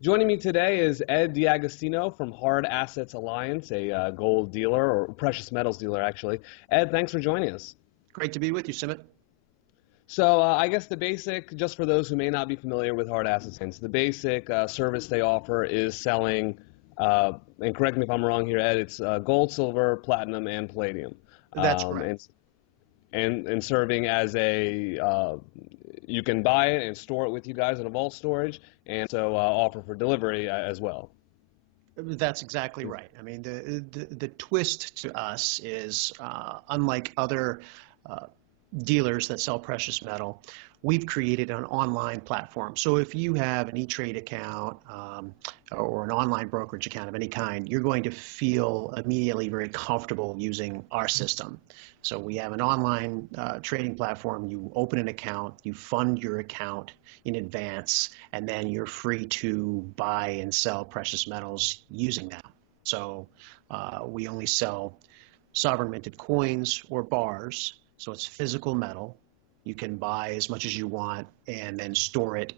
Joining me today is Ed D'Agostino from Hard Assets Alliance, a gold dealer, or precious metals dealer, actually. Ed, thanks for joining us. Great to be with you, Simit. So I guess the basic, just for those who may not be familiar with Hard Assets Alliance, the basic service they offer is selling, and correct me if I'm wrong here, Ed, it's gold, silver, platinum, and palladium. That's Um, correct. and, and serving as you can buy it and store it with you guys in a vault storage, and so offer for delivery as well. That's exactly right. I mean, the twist to us is unlike other uh, dealers that sell precious metal, we've created an online platform. So if you have an E-Trade account or an online brokerage account of any kind, you're going to feel immediately very comfortable using our system. So we have an online trading platform. You open an account, you fund your account in advance, and then you're free to buy and sell precious metals using that. So we only sell sovereign minted coins or bars, so it's physical metal. You can buy as much as you want and then store it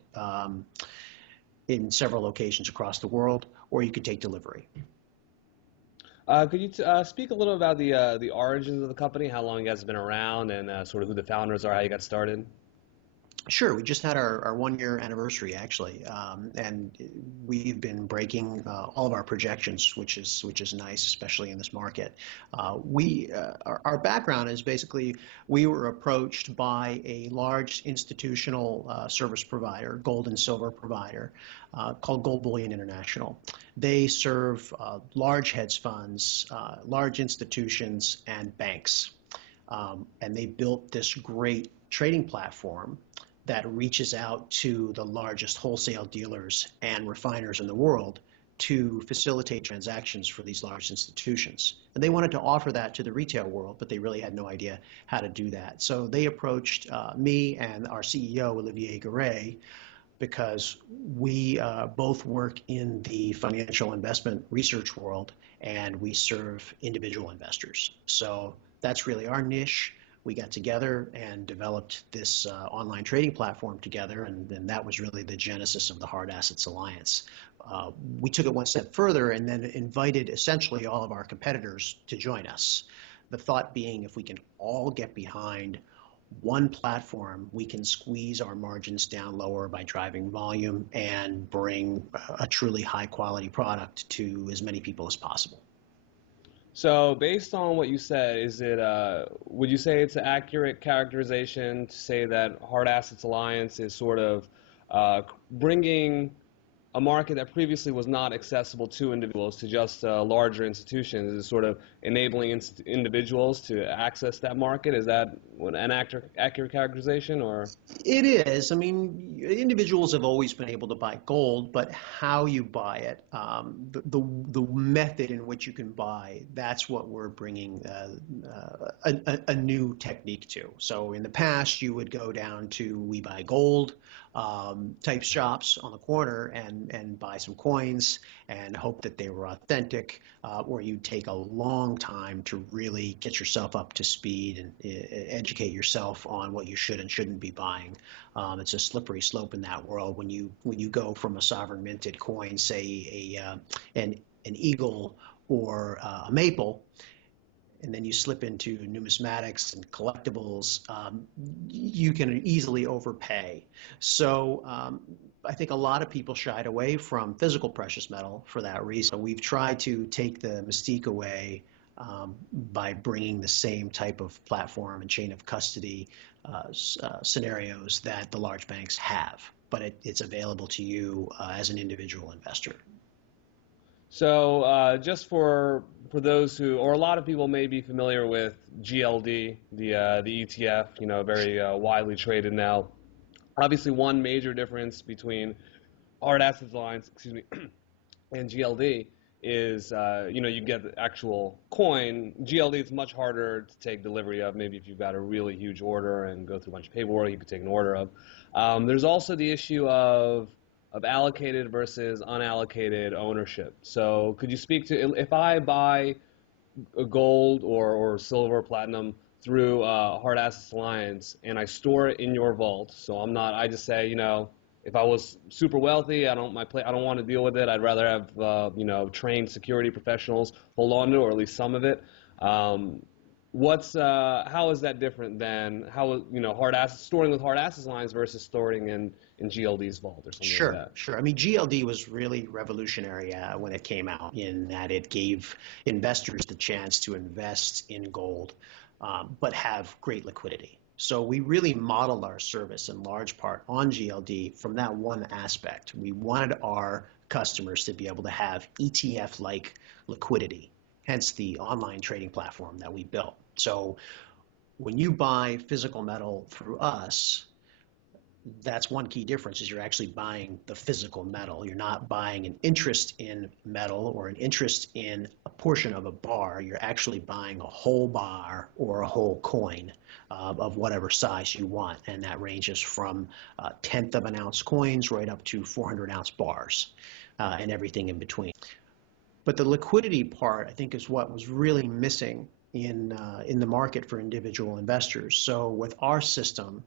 in several locations across the world, or you could take delivery. Could you speak a little about the origins of the company, how long you guys have been around, and sort of who the founders are, how you got started? Sure, we just had our 1 year anniversary actually, and we've been breaking all of our projections, which is nice, especially in this market. Our background is basically we were approached by a large institutional service provider, gold and silver provider, called Gold Bullion International. They serve large hedge funds, large institutions, and banks, and they built this great trading platform that reaches out to the largest wholesale dealers and refiners in the world to facilitate transactions for these large institutions. And they wanted to offer that to the retail world, but they really had no idea how to do that. So they approached me and our CEO, Olivier Garay, because we both work in the financial investment research world and we serve individual investors. So that's really our niche. We got together and developed this online trading platform together, and that was really the genesis of the Hard Assets Alliance. We took it one step further and then invited essentially all of our competitors to join us. The thought being if we can all get behind one platform, we can squeeze our margins down lower by driving volume and bring a truly high quality product to as many people as possible. So, based on what you said, would you say it's an accurate characterization to say that Hard Assets Alliance is sort of bringing a market that previously was not accessible to individuals, to just larger institutions, is sort of enabling individuals to access that market? Is that an accurate characterization, or? It is. I mean, individuals have always been able to buy gold, but how you buy it, the method in which you can buy, that's what we're bringing a new technique to. So in the past, you would go down to We Buy Gold type shops on the corner and buy some coins and hope that they were authentic, or you'd take a long time to really get yourself up to speed and educate yourself on what you should and shouldn't be buying. It's a slippery slope in that world when you go from a sovereign minted coin, say an eagle or a maple, and then you slip into numismatics and collectibles, you can easily overpay. So I think a lot of people shied away from physical precious metal for that reason. We've tried to take the mystique away by bringing the same type of platform and chain of custody scenarios that the large banks have, but it's available to you as an individual investor. So just for those who, or a lot of people may be familiar with GLD, the ETF, very widely traded now. Obviously, one major difference between Hard Assets Alliance, excuse me, and GLD is, you get the actual coin. GLD is much harder to take delivery of. Maybe if you've got a really huge order and go through a bunch of paperwork, you could take an order of. There's also the issue of allocated versus unallocated ownership. So could you speak to, if I buy a gold or silver or platinum through Hard Assets Alliance and I store it in your vault, so I just say, if I was super wealthy, I don't want to deal with it. I'd rather have trained security professionals hold on to it, or at least some of it. Um, how is that different than how hard assets storing with hard assets lines versus storing in GLD's vault or something like Sure, that? sure. I mean, GLD was really revolutionary when it came out in that it gave investors the chance to invest in gold, but have great liquidity. So we really modeled our service in large part on GLD from that one aspect. We wanted our customers to be able to have ETF-like liquidity, hence the online trading platform that we built. So when you buy physical metal through us, that's one key difference, is you're actually buying the physical metal. You're not buying an interest in metal or an interest in a portion of a bar. You're actually buying a whole bar or a whole coin of whatever size you want. And that ranges from tenth of an ounce coins right up to 400-ounce bars and everything in between. But the liquidity part, I think, is what was really missing in the market for individual investors. So with our system,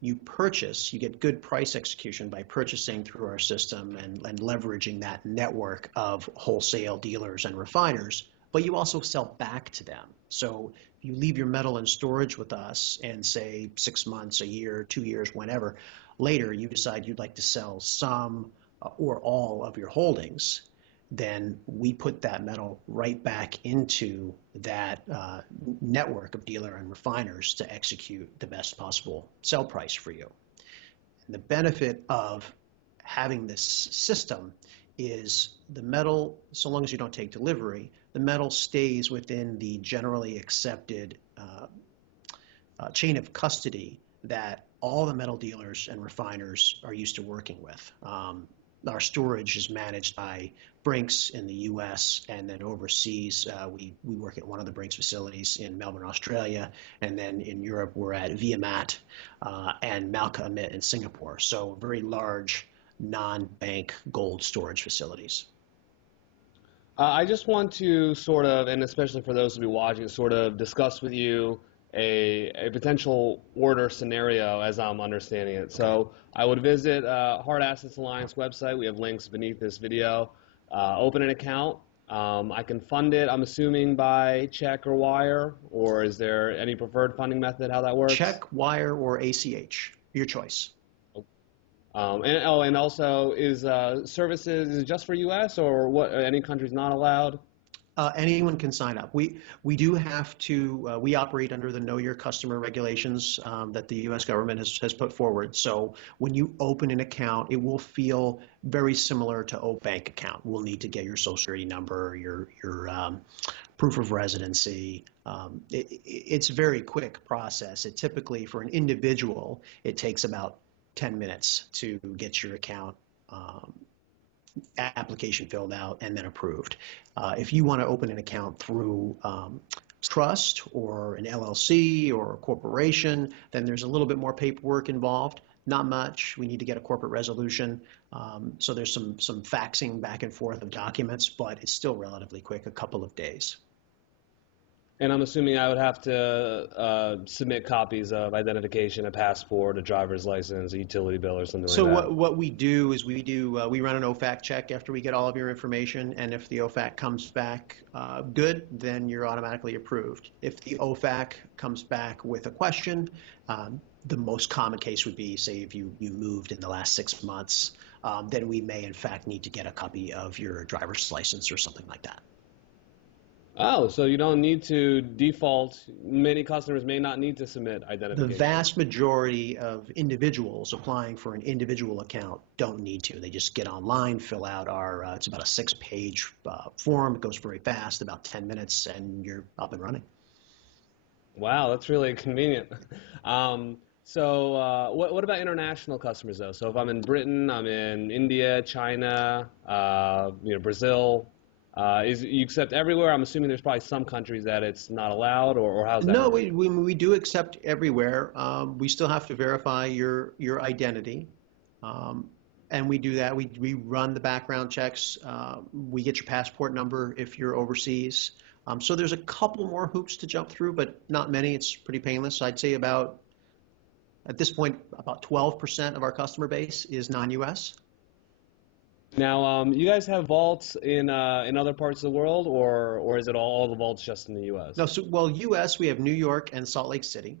you get good price execution by purchasing through our system and leveraging that network of wholesale dealers and refiners, but you also sell back to them. So if you leave your metal in storage with us and say 6 months, a year, 2 years, whenever, later you decide you'd like to sell some or all of your holdings, then we put that metal right back into that network of dealer and refiners to execute the best possible sell price for you. And the benefit of having this system is the metal, so long as you don't take delivery, the metal stays within the generally accepted chain of custody that all the metal dealers and refiners are used to working with. Our storage is managed by Brinks in the U.S., and then overseas we work at one of the Brinks facilities in Melbourne, Australia, and then in Europe we're at Viamat and Malka Amit in Singapore. So very large non-bank gold storage facilities. I just want to sort of, and especially for those who be watching, sort of discuss with you a potential order scenario as I'm understanding it. So I would visit Hard Assets Alliance website. We have links beneath this video. Open an account. I can fund it, I'm assuming, by check or wire, or is there any preferred funding method, how that works? Check, wire, or ACH, your choice. And also, is services, is it just for U.S. or what? Any countries not allowed? Anyone can sign up. We do have to, we operate under the Know Your Customer regulations that the U.S. government has put forward. So when you open an account, it will feel very similar to a bank account. We'll need to get your social security number, your proof of residency. It's a very quick process. It typically, for an individual, it takes about 10 minutes to get your account application filled out and then approved. If you want to open an account through trust or an LLC or a corporation, then there's a little bit more paperwork involved. Not much. We need to get a corporate resolution. So there's some faxing back and forth of documents, but it's still relatively quick, a couple of days. And I'm assuming I would have to submit copies of identification, a passport, a driver's license, a utility bill, or something like that. So what we do is we run an OFAC check after we get all of your information, and if the OFAC comes back good, then you're automatically approved. If the OFAC comes back with a question, the most common case would be, say, if you moved in the last 6 months, then we may in fact need to get a copy of your driver's license or something like that. Oh, so you don't need to default. Many customers may not need to submit identification. The vast majority of individuals applying for an individual account don't need to. They just get online, fill out our, it's about a 6-page form. It goes very fast, about 10 minutes, and you're up and running. Wow, that's really convenient. So what about international customers, though? So if I'm in Britain, I'm in India, China, Brazil, you accept everywhere? I'm assuming there's probably some countries that it's not allowed, or how's that? No, we do accept everywhere. We still have to verify your identity, and we do that. We run the background checks. We get your passport number if you're overseas. So there's a couple more hoops to jump through, but not many. It's pretty painless. I'd say about At this point, about 12% of our customer base is non-US. Now, you guys have vaults in other parts of the world, or is it all the vaults just in the U.S.? No, so, well, US, we have New York and Salt Lake City.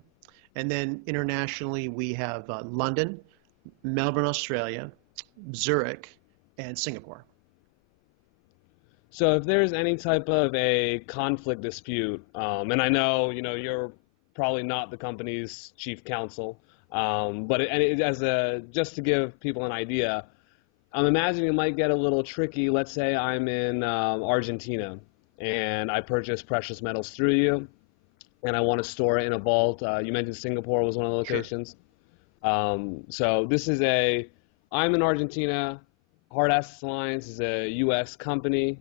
And then internationally, we have London, Melbourne, Australia, Zurich, and Singapore. So if there's any type of a conflict dispute, and I know you're probably not the company's chief counsel, but as a just to give people an idea, I'm imagining it might get a little tricky. Let's say I'm in Argentina and I purchase precious metals through you, and I want to store it in a vault. You mentioned Singapore was one of the Sure. locations. So this is I'm in Argentina. Hard Assets Alliance is a U.S. company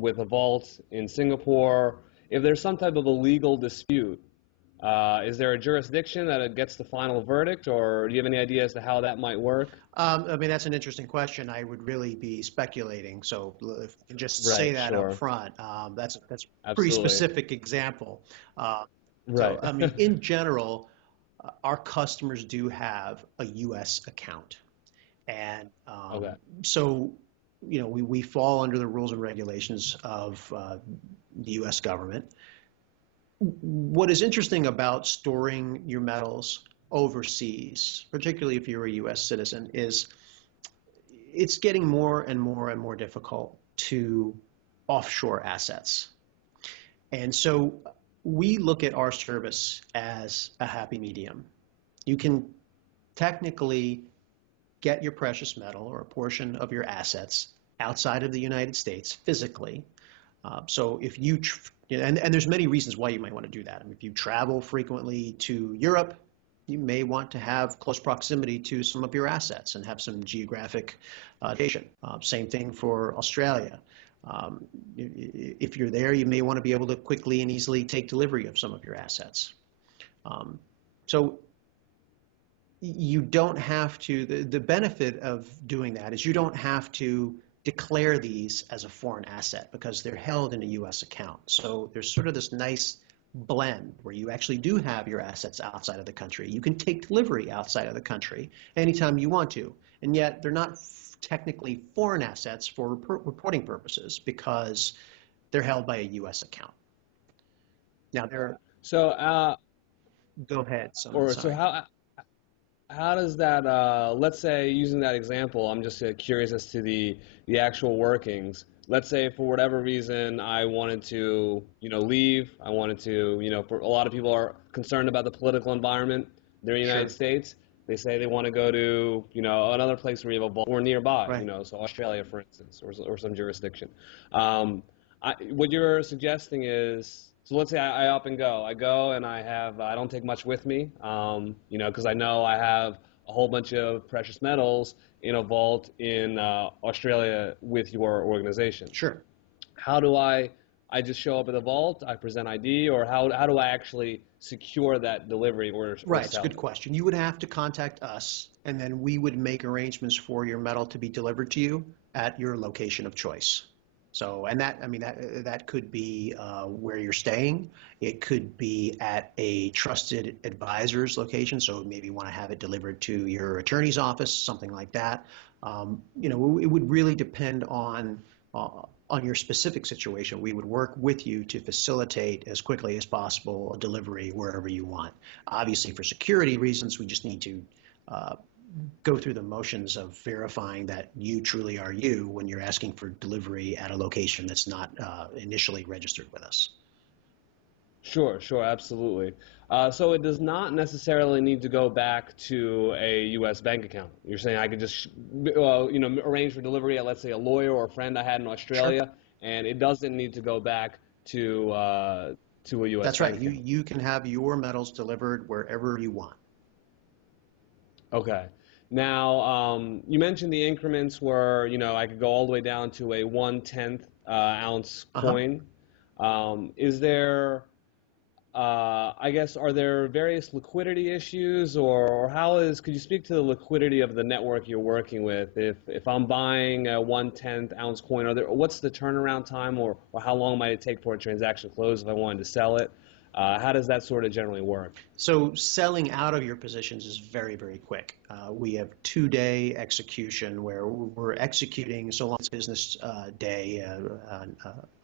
with a vault in Singapore. If there's some type of a legal dispute, is there a jurisdiction that it gets the final verdict, or do you have any idea as to how that might work? I mean, that's an interesting question. I would really be speculating. So if you can just say Right, that up sure. front, that's a pretty Absolutely. specific example. So, Right. I mean, in general, our customers do have a U.S. account. And Okay. so, we fall under the rules and regulations of the U.S. government. What is interesting about storing your metals overseas, particularly if you're a U.S. citizen, is it's getting more and more and more difficult to offshore assets. And so we look at our service as a happy medium. You can technically get your precious metal or a portion of your assets outside of the United States physically. So if and there's many reasons why you might want to do that. I mean, if you travel frequently to Europe, you may want to have close proximity to some of your assets and have some geographic location. Same thing for Australia. If you're there, you may want to be able to quickly and easily take delivery of some of your assets. So you don't have to, the benefit of doing that is you don't have to declare these as a foreign asset because they're held in a U.S. account. So there's sort of this nice blend where you actually do have your assets outside of the country. You can take delivery outside of the country anytime you want to, and yet they're not technically foreign assets for reporting purposes because they're held by a U.S. account. Now, So, go ahead, so sorry. how does that, let's say, using that example, I'm just curious as to the actual workings. Let's say for whatever reason I wanted to, leave. I wanted to, for a lot of people are concerned about the political environment. They're in the United Sure. States. They say they want to go to, another place where you have a vault or nearby, Right. so Australia, for instance, or some jurisdiction. What you're suggesting is, so let's say I up and go. I go and I don't take much with me, because I know I have a whole bunch of precious metals in a vault in Australia with your organization. Sure. How do I just show up at the vault, I present ID, or how do I actually secure that delivery or Right, it's a sell good it? question. You would have to contact us, and then we would make arrangements for your metal to be delivered to you at your location of choice. So, and that, I mean, that could be where you're staying. It could be at a trusted advisor's location. So maybe you want to have it delivered to your attorney's office, something like that. It would really depend on your specific situation. We would work with you to facilitate as quickly as possible a delivery wherever you want. Obviously, for security reasons, we just need to go through the motions of verifying that you truly are you when you're asking for delivery at a location that's not initially registered with us. Sure, absolutely. So it does not necessarily need to go back to a U.S. bank account. You're saying I could just, arrange for delivery at, let's say, a lawyer or a friend I had in Sure. Australia, and it doesn't need to go back to a U.S. That's right. bank You account. you can have your metals delivered wherever you want. Okay. Now, you mentioned the increments where, I could go all the way down to a 1/10 ounce Uh-huh. coin. Is there I guess, are there various liquidity issues, or could you speak to the liquidity of the network you're working with? If I'm buying a 1/10 ounce coin, what's the turnaround time, or how long might it take for a transaction to close if I wanted to sell it? How does that sort of generally work? So selling out of your positions is very, very quick. We have 2-day execution where we're executing so long as business day,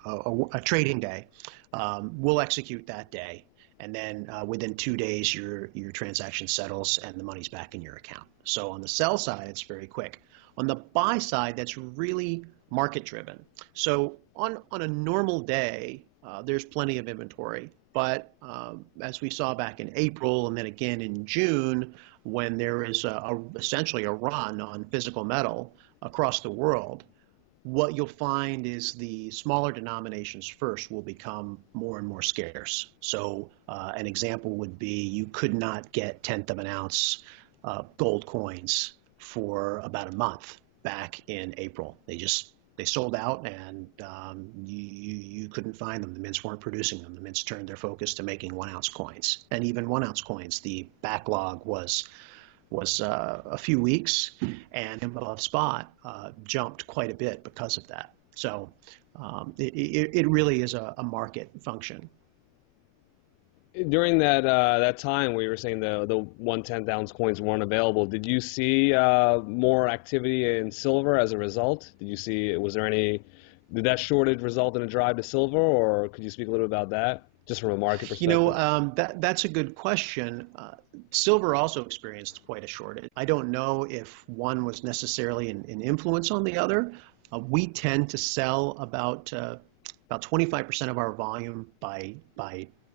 a trading day. We'll execute that day, and then within 2 days, your transaction settles and the money's back in your account. So on the sell side, it's very quick. On the buy side, that's really market driven. So on a normal day, there's plenty of inventory. But as we saw back in April and then again in June, when there is essentially a run on physical metal across the world, what you'll find is the smaller denominations first will become more and more scarce. So an example would be you could not get tenth of an ounce gold coins for about a month back in April. They sold out, and you couldn't find them. The mints weren't producing them. The mints turned their focus to making 1-ounce coins, and even 1-ounce coins. The backlog was a few weeks, and above spot jumped quite a bit because of that. So it really is a market function. During that time where you were saying the 1/10 ounce coins weren't available, did you see more activity in silver as a result? Did that shortage result in a drive to silver, or could you speak a little bit about that, just from a market perspective? That's a good question. Silver also experienced quite a shortage. I don't know if one was necessarily an influence on the other. We tend to sell about 25% of our volume by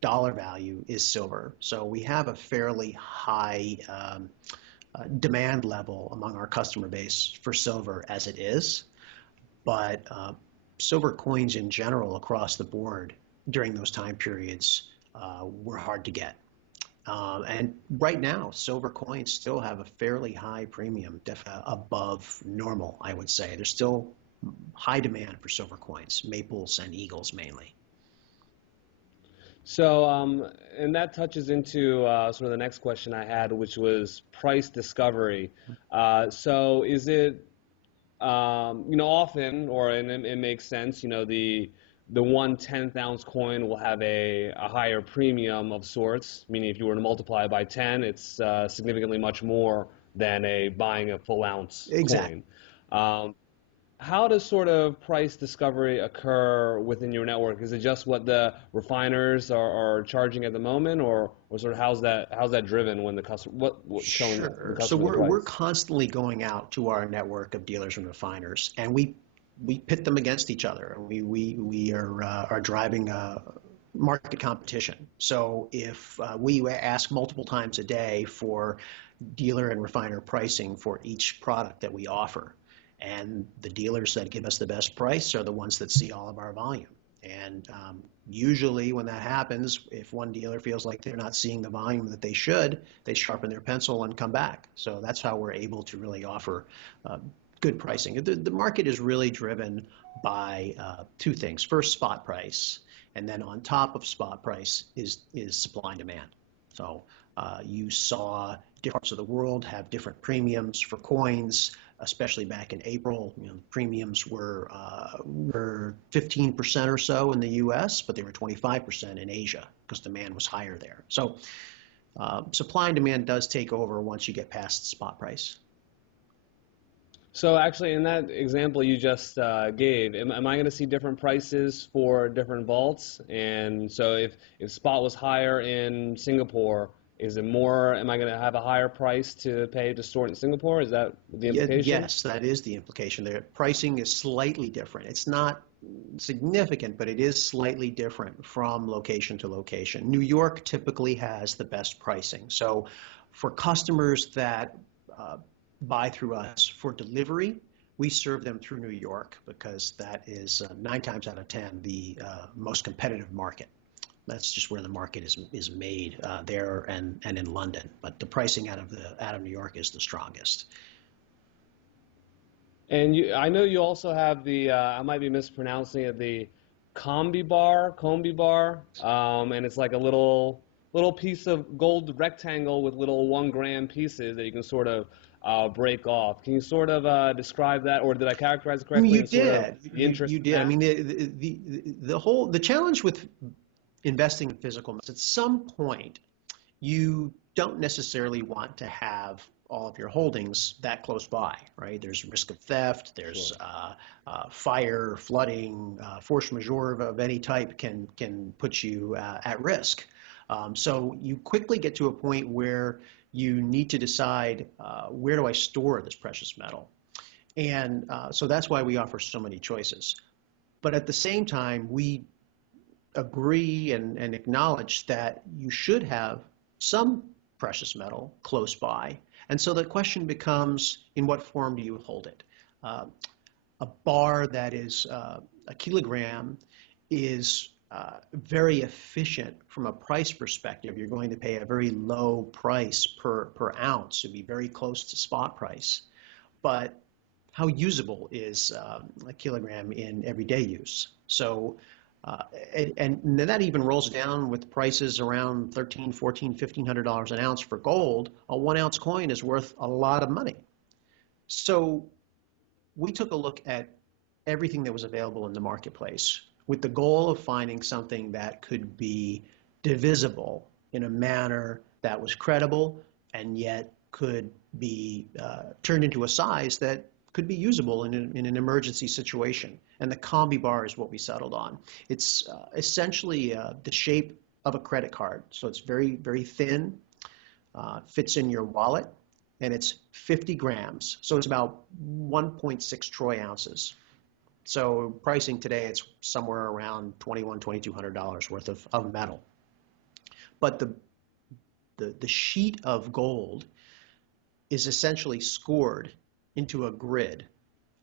dollar value is silver. So we have a fairly high demand level among our customer base for silver as it is. But silver coins in general across the board during those time periods were hard to get. And right now, silver coins still have a fairly high premium, above normal, I would say. There's still high demand for silver coins, maples and eagles mainly. So, and that touches into sort of the next question I had, which was price discovery. So is it, often, and it makes sense, the 1/10 ounce coin will have a higher premium of sorts, meaning if you were to multiply by 10, it's significantly much more than buying a full ounce Exactly. coin. How does sort of price discovery occur within your network? Is it just what the refiners are charging at the moment, or sort of how's that driven when the customer showing the Sure. So customer the price? we're constantly going out to our network of dealers and refiners, and we pit them against each other. We are driving market competition. So if we ask multiple times a day for dealer and refiner pricing for each product that we offer, and the dealers that give us the best price are the ones that see all of our volume. And usually when that happens, if one dealer feels like they're not seeing the volume that they should, they sharpen their pencil and come back. So that's how we're able to really offer good pricing. The market is really driven by two things. First, spot price, and then on top of spot price is supply and demand. So you saw different parts of the world have different premiums for coins, especially back in April. Premiums were 15% or so in the U.S., but they were 25% in Asia because demand was higher there. So supply and demand does take over once you get past spot price. So actually, in that example you just gave, am I going to see different prices for different vaults? And so if spot was higher in Singapore, is it more? Am I going to have a higher price to pay to store it in Singapore? Is that the implication? Yes, that is the implication. The pricing is slightly different. It's not significant, but it is slightly different from location to location. New York typically has the best pricing. So for customers that buy through us for delivery, we serve them through New York because that is 9 times out of 10 the most competitive market. That's just where the market is made there and in London. But the pricing out of New York is the strongest. And I know you also have I might be mispronouncing it, the Combibar, and it's like a little piece of gold rectangle with little 1 gram pieces that you can sort of break off. Can you sort of describe that, or did I characterize it correctly? You did. The interest You did. I mean, the challenge with investing in physical metals, at some point, you don't necessarily want to have all of your holdings that close by, right? There's risk of theft, there's Sure. fire, flooding, force majeure of any type can put you at risk. So you quickly get to a point where you need to decide where do I store this precious metal? And so that's why we offer so many choices. But at the same time, we agree and acknowledge that you should have some precious metal close by. And so the question becomes, in what form do you hold it? Uh, a bar that is a kilogram is very efficient from a price perspective. You're going to pay a very low price per ounce. It'd be very close to spot price. But how usable is a kilogram in everyday use? So, and that even rolls down with prices around $13, $14, $1,500 an ounce for gold. A 1 ounce coin is worth a lot of money. So we took a look at everything that was available in the marketplace with the goal of finding something that could be divisible in a manner that was credible and yet could be turned into a size that could be usable in an emergency situation. And the Combibar is what we settled on. It's essentially the shape of a credit card. So it's very, very thin, fits in your wallet, and it's 50 grams. So it's about 1.6 troy ounces. So pricing today, it's somewhere around $2,100, $2,200 worth of metal. But the sheet of gold is essentially scored into a grid,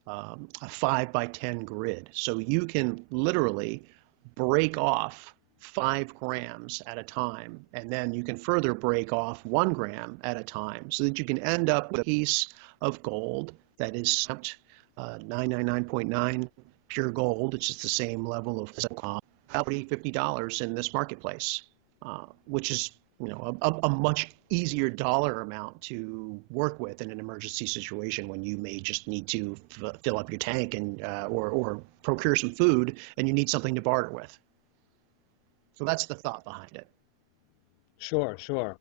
a 5 by 10 grid. So you can literally break off 5 grams at a time, and then you can further break off 1 gram at a time, so that you can end up with a piece of gold that is stamped 999.9 pure gold. It's just the same level of $40, $50 in this marketplace, which is a much easier dollar amount to work with in an emergency situation when you may just need to fill up your tank and or procure some food and you need something to barter with. So that's the thought behind it. Sure, sure.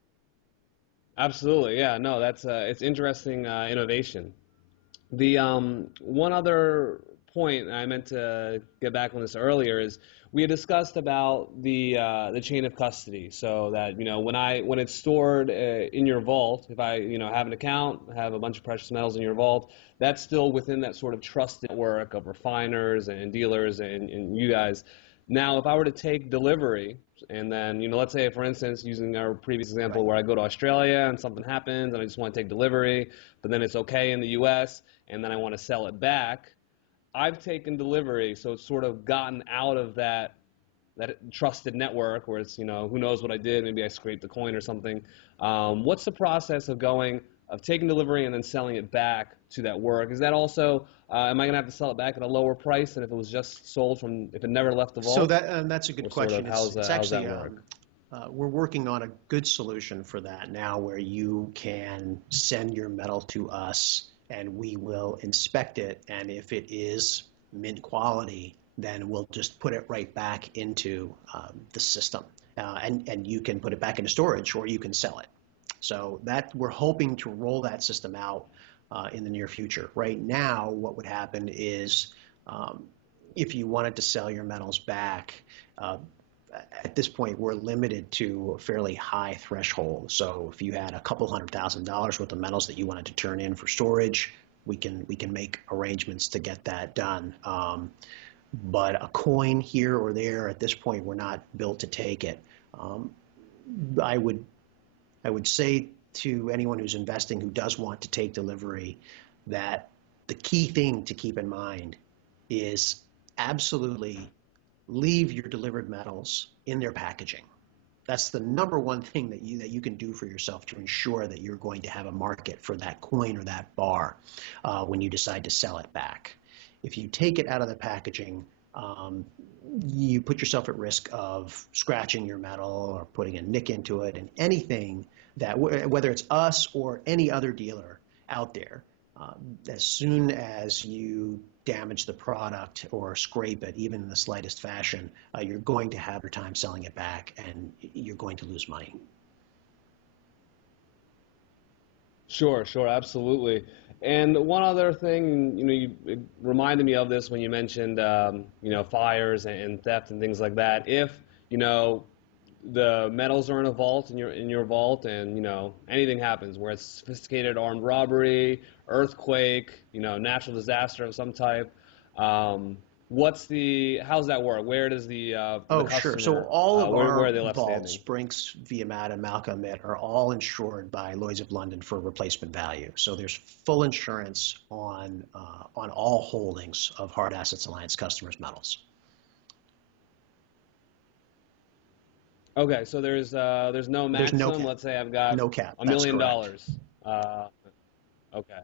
Absolutely. Yeah, no, that's it's interesting innovation. The one other point I meant to get back on this earlier is we had discussed about the chain of custody. So that when it's stored in your vault, if I have an account, have a bunch of precious metals in your vault, that's still within that sort of trusted network of refiners and dealers and you guys. Now, if I were to take delivery, and then, let's say, for instance, using our previous example Right. where I go to Australia and something happens and I just want to take delivery, but then it's okay in the US, and then I want to sell it back, I've taken delivery, so it's sort of gotten out of that trusted network where it's, who knows what I did, maybe I scraped the coin or something. What's the process of taking delivery and then selling it back to that work? Is that also, am I going to have to sell it back at a lower price than if it was just sold if it never left the So vault? that's a good Or sort of, question. It's how's that actually work? we're working on a good solution for that now, where you can send your metal to us and we will inspect it, and if it is mint quality, then we'll just put it right back into the system, and you can put it back into storage or you can sell it. So that we're hoping to roll that system out in the near future. Right now, what would happen is if you wanted to sell your metals back, at this point, we're limited to a fairly high threshold. So if you had a couple $100,000 worth of metals that you wanted to turn in for storage, we can make arrangements to get that done. But a coin here or there, at this point, we're not built to take it. I would say to anyone who's investing who does want to take delivery that the key thing to keep in mind is absolutely leave your delivered metals in their packaging. That's the number one thing that you can do for yourself to ensure that you're going to have a market for that coin or that bar when you decide to sell it back. If you take it out of the packaging, you put yourself at risk of scratching your metal or putting a nick into it, and anything that, whether it's us or any other dealer out there, As soon as you damage the product or scrape it, even in the slightest fashion, you're going to have your time selling it back, and you're going to lose money. Sure, sure, absolutely. And one other thing, it reminded me of this when you mentioned, fires and theft and things like that. If, the metals are in a vault in your vault, and anything happens where it's sophisticated armed robbery, earthquake, natural disaster of some type. How's that work? Where does the Oh, sure. So customer, all of where our are they left vaults, standing? Brinks, Viamat, and Malcolm are all insured by Lloyd's of London for replacement value. So there's full insurance on all holdings of Hard Assets Alliance customers' metals. Okay, so there's no There's no maximum. cap. Let's say I've got No cap. a That's million correct. dollars. Uh, okay.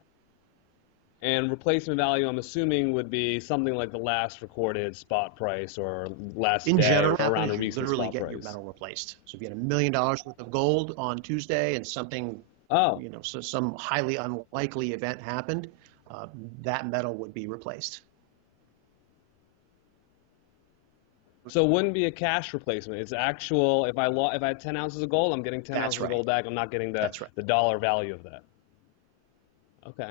And replacement value, I'm assuming, would be something like the last recorded spot price or last In day general, or what happens around a is you recent literally spot get your price. metal replaced. So if you had $1 million worth of gold on Tuesday and something, Oh, so some highly unlikely event happened, that metal would be replaced. so it wouldn't be a cash replacement. It's actual. If I had 10 ounces of gold, I'm getting 10 That's ounces of right. gold back. I'm not getting the That's right. the dollar value of that. Okay.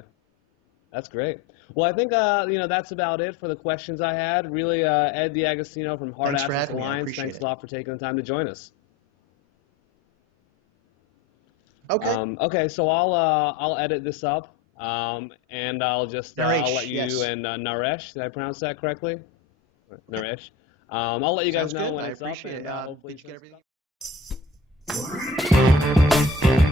That's great. Well, I think that's about it for the questions I had. Really, Ed D'Agostino from Hard Thanks for Assets having me. I Alliance. appreciate Thanks a it. lot for taking the time to join us. Okay. Okay, so I'll edit this up, and I'll Naresh, let you yes. and Naresh. Did I pronounce that correctly? Naresh. I'll let you guys Sounds know good. when I it's up, appreciate and it. hopefully Did you get it everything? goes.